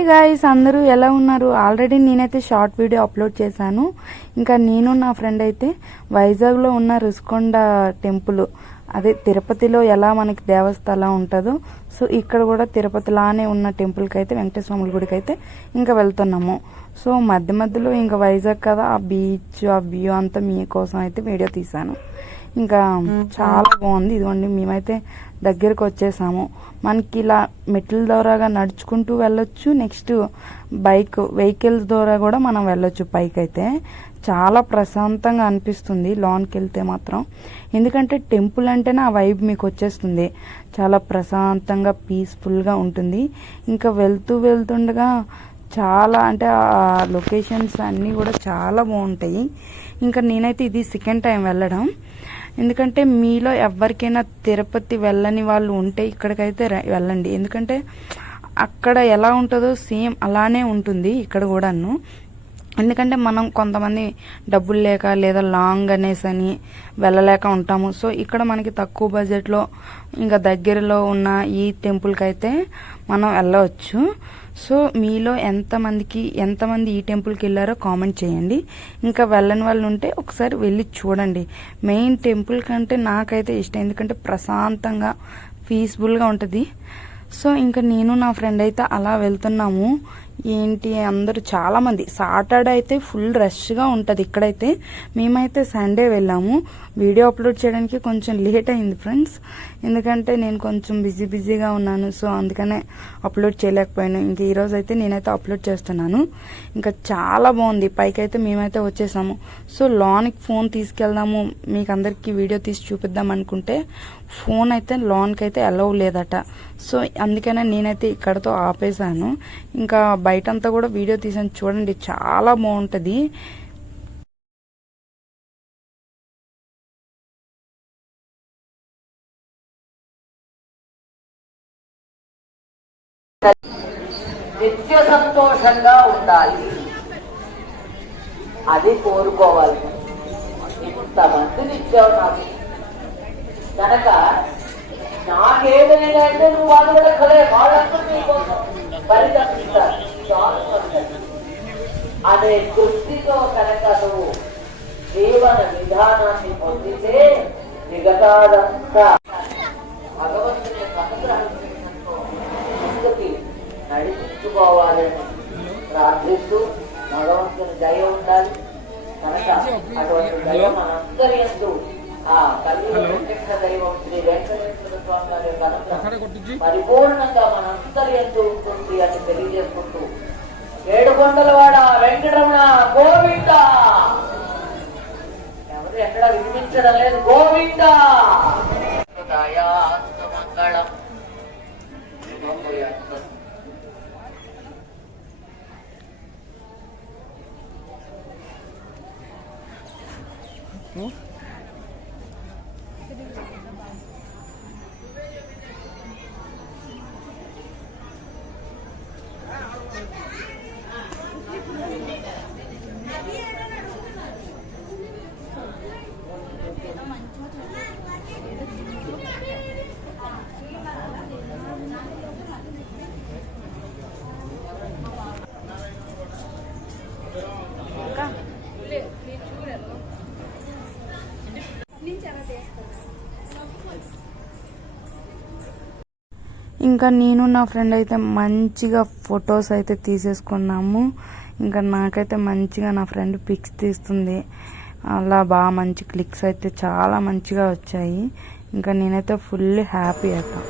Hi guys, అందరూ ఎలా ఉన్నారు? ఆల్రెడీ నేనైతే షార్ట్ వీడియో అప్లోడ్ చేశాను. ఇంకా నేను నా ఫ్రెండ్ అయితే వైజాగ్లో ఉన్న రుషికొండ టెంపుల్, అదే తిరుపతిలో ఎలా మనకి దేవస్థానం ఉంటుందో, సో ఇక్కడ కూడా తిరుపతిలానే ఉన్న టెంపుల్కి అయితే, వెంకటేశ్వర గుడికి అయితే ఇంకా వెళ్తున్నాము. సో మధ్య మధ్యలో ఇంకా వైజాగ్ కదా, ఆ బీచ్, ఆ వ్యూ అంతా మీకోసం అయితే వీడియో తీశాను. ఇంకా చాలా బాగుంది. ఇదిగోండి, మేమైతే దగ్గరకు వచ్చేసాము. మనకి ఇలా మెట్ల ద్వారాగా నడుచుకుంటూ వెళ్ళొచ్చు, నెక్స్ట్ వెహికల్స్ ద్వారా కూడా మనం వెళ్ళొచ్చు. పైకి అయితే చాలా ప్రశాంతంగా అనిపిస్తుంది లోనికి వెళ్తే మాత్రం. ఎందుకంటే టెంపుల్ అంటేనే ఆ వైబ్ మీకు వచ్చేస్తుంది. చాలా ప్రశాంతంగా పీస్ఫుల్గా ఉంటుంది. ఇంకా వెళ్తుండగా చాలా అంటే ఆ లొకేషన్స్ అన్నీ కూడా చాలా బాగుంటాయి. ఇంకా నేనైతే ఇది సెకండ్ టైం వెళ్ళడం. ఎందుకంటే మీలో ఎవరికైనా తిరుపతి వెళ్ళని వాళ్ళు ఉంటే ఇక్కడికైతే వెళ్ళండి. ఎందుకంటే అక్కడ ఎలా ఉంటుందో సేమ్ అలానే ఉంటుంది ఇక్కడ కూడాను. ఎందుకంటే మనం కొంతమంది డబ్బులు లేక లేదా లాంగ్ అనేసి వెళ్ళలేక ఉంటాము. సో ఇక్కడ మనకి తక్కువ బడ్జెట్లో ఇంకా దగ్గరలో ఉన్న ఈ టెంపుల్కి అయితే మనం వెళ్ళవచ్చు. సో మీలో ఎంతమంది ఈ టెంపుల్కి వెళ్ళారో కామెంట్ చేయండి. ఇంకా వెళ్ళని వాళ్ళు ఉంటే ఒకసారి వెళ్ళి చూడండి. మెయిన్ టెంపుల్ కంటే నాకైతే ఇష్టం, ఎందుకంటే ప్రశాంతంగా పీస్ఫుల్గా ఉంటుంది. సో ఇంకా నేను నా ఫ్రెండ్ అయితే అలా వెళ్తున్నాము. ఏంటి అందరూ చాలా మంది, సాటర్డే అయితే ఫుల్ రష్గా ఉంటుంది ఇక్కడైతే. మేమైతే సండే వెళ్ళాము. వీడియో అప్లోడ్ చేయడానికి కొంచెం లేట్ అయింది ఫ్రెండ్స్, ఎందుకంటే నేను కొంచెం బిజీగా ఉన్నాను. సో అందుకనే అప్లోడ్ చేయలేకపోయాను. ఇంక ఈరోజు అయితే నేనైతే అప్లోడ్ చేస్తున్నాను. ఇంకా చాలా బాగుంది. పైకి అయితే మేమైతే వచ్చేసాము. సో లోన్కి ఫోన్ తీసుకెళ్దాము, మీకు అందరికీ వీడియో తీసి చూపిద్దాం అనుకుంటే ఫోన్ అయితే లోన్కి అయితే అలౌ లేదట. సో అందుకనే నేనైతే ఇక్కడతో ఆపేశాను. ఇంకా బయటంతా కూడా వీడియో తీసాను, చూడండి చాలా బాగుంటుంది. నిత్య సంతోషంగా ఉండాలి, అది కోరుకోవాలి. ఇంతమందిని ఇచ్చావు నాకు కనుక నాకేదైనా అంటే నువ్వు బాధపడక్కలే, వాళ్ళందరూ నీకోసం పరితపిస్తారు అనే దృష్టితో కనుక నువ్వు జీవన విధానాన్ని పొందితే మిగతాదంతా భగవంతుని అనుగ్రహించినట్టు నడిపించుకోవాలని ప్రార్థిస్తూ భగవంతుని దయ ఉండాలి. కనుక అటువంటి దయ మనందరి యందు ఆ కళ్ళు ప్రత్యక్ష దైవం శ్రీ వెంకటేశ్వర స్వామి వారి యొక్క పరిపూర్ణంగా మనందరి యందు ఉంటుంది అని తెలియజేసుకుంటూ, ఏడుకొండలవాడ వెంకటరమణ గోవింద, ఎవరు ఎక్కడ వినిపించడం లేదు, గోవింద మంగళం. ఇంకా నేను నా ఫ్రెండ్ అయితే మంచిగా ఫొటోస్ అయితే తీసేసుకున్నాము. ఇంకా నాకైతే మంచిగా నా ఫ్రెండ్ పిక్స్ తీస్తుంది, అలా బాగా మంచి క్లిక్స్ అయితే చాలా మంచిగా వచ్చాయి. ఇంకా నేనైతే ఫుల్ హ్యాపీ అవుతాను.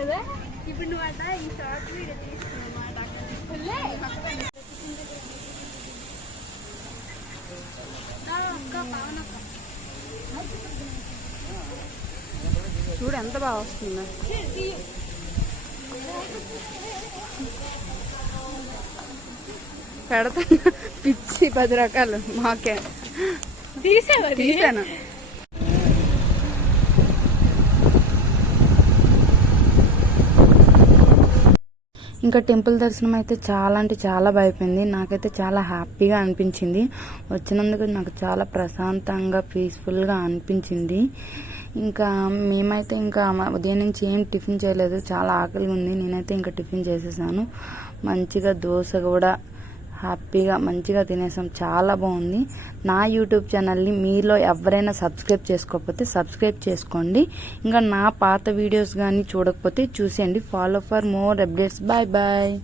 కదా ఇప్పుడు నువ్వు అట ఈ షార్ట్ వీడియో తీసుకున్నమాట చూడు ఎంత బాగా వస్తుందో. పెడతాను పిచ్చి 10 రకాలు మాకే తీసాను. ఇంకా టెంపుల్ దర్శనం అయితే చాలా అంటే చాలా అయిపోయింది. నాకైతే చాలా హ్యాపీగా అనిపించింది. వచ్చినందుకు నాకు చాలా ప్రశాంతంగా పీస్ఫుల్గా అనిపించింది. ఇంకా మేమైతే ఇంకా ఉదయం నుంచి ఏం టిఫిన్ చేయలేదు. చాలా ఆకలిగా ఉంది. నేనైతే ఇంకా టిఫిన్ చేసేసాను. మంచిగా దోశ కూడా హ్యాపీగా మంచిగా తినేసాం. చాలా బాగుంది. నా యూట్యూబ్ ఛానల్ని మీలో ఎవరైనా సబ్స్క్రైబ్ చేసుకోకపోతే సబ్స్క్రైబ్ చేసుకోండి. ఇంకా నా పాత వీడియోస్ కానీ చూడకపోతే చూసేయండి. Follow for more updates. Bye bye.